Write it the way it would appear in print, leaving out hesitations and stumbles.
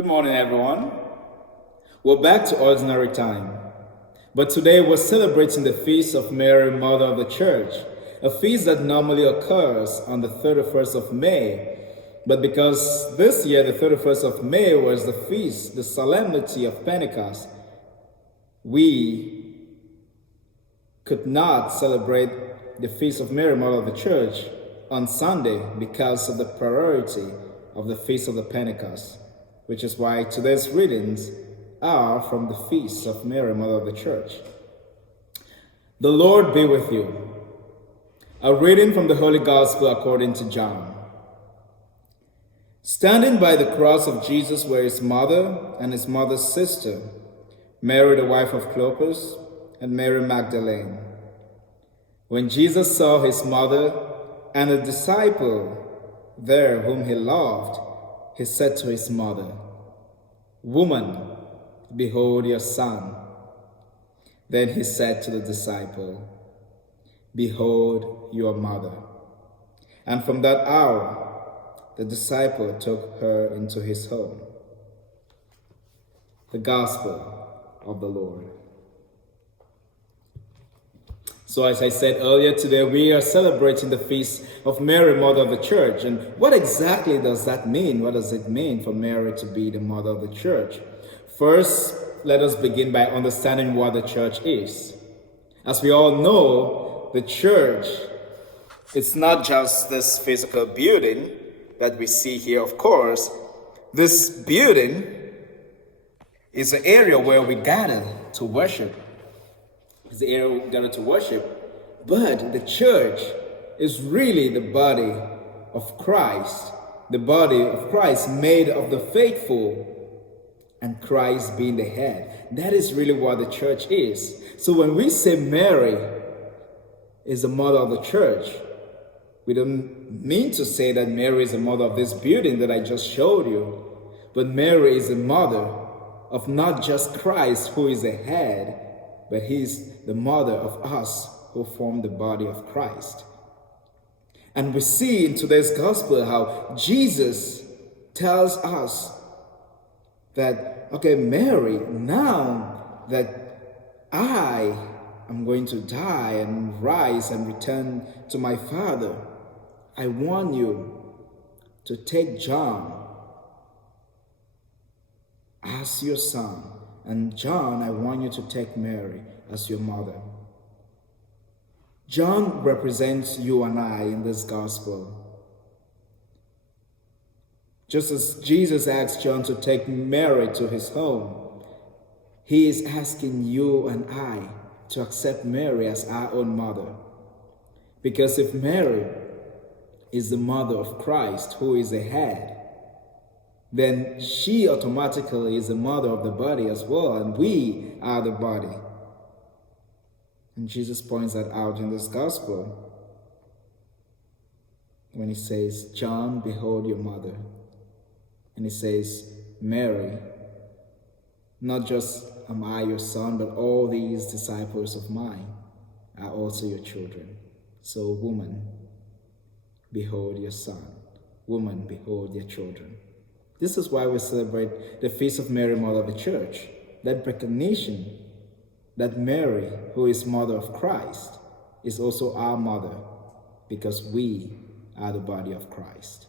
Good morning, everyone. We're back to ordinary time. But today we're celebrating the feast of Mary, Mother of the Church, a feast that normally occurs on the 31st of May. But because this year, the 31st of May, was the feast, the solemnity of Pentecost, we could not celebrate the feast of Mary, Mother of the Church on Sunday because of the priority of the feast of the Pentecost, which is why today's readings are from the feast of Mary, Mother of the Church. The Lord be with you. A reading from the Holy Gospel according to John. Standing by the cross of Jesus were his mother and his mother's sister, Mary the wife of Clopas, and Mary Magdalene. When Jesus saw his mother and a disciple there whom he loved, he said to his mother, "Woman, behold your son." Then he said to the disciple, "Behold your mother." And from that hour, the disciple took her into his home. The Gospel of the Lord. So as I said earlier, today we are celebrating the feast of Mary, Mother of the Church. And what exactly does that mean? What does it mean for Mary to be the Mother of the Church? First, let us begin by understanding what the church is. As we all know, the church is not just this physical building that we see here, of course. This building is an area where we gather to worship. It's the area we gather to worship. But the church is really the body of Christ. The body of Christ made of the faithful, and Christ being the head. That is really what the church is. So when we say Mary is the mother of the church, we don't mean to say that Mary is the mother of this building that I just showed you. But Mary is the mother of not just Christ, who is the head, but he's the mother of us who form the body of Christ. And we see in today's gospel how Jesus tells us that, okay, Mary, now that I am going to die and rise and return to my Father, I want you to take John as your son. And John, I want you to take Mary as your mother. John represents you and I in this gospel. Just as Jesus asked John to take Mary to his home, he is asking you and I to accept Mary as our own mother. Because if Mary is the mother of Christ, who is the head, then she automatically is the mother of the body as well, and we are the body. And Jesus points that out in this gospel when he says, "John, behold your mother." And he says, "Mary, not just am I your son, but all these disciples of mine are also your children. So woman, behold your son. Woman, behold your children." This is why we celebrate the Feast of Mary, Mother of the Church. That recognition that Mary, who is Mother of Christ, is also our mother, because we are the body of Christ.